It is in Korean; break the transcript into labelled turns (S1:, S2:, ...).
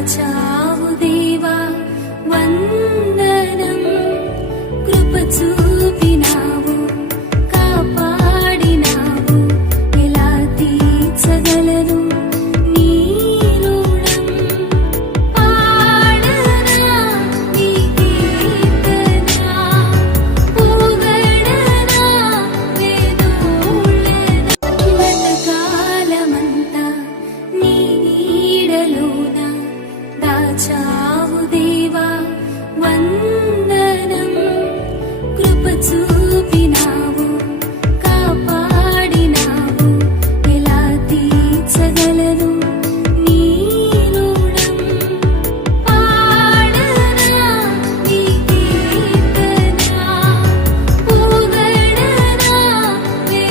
S1: 젖어 자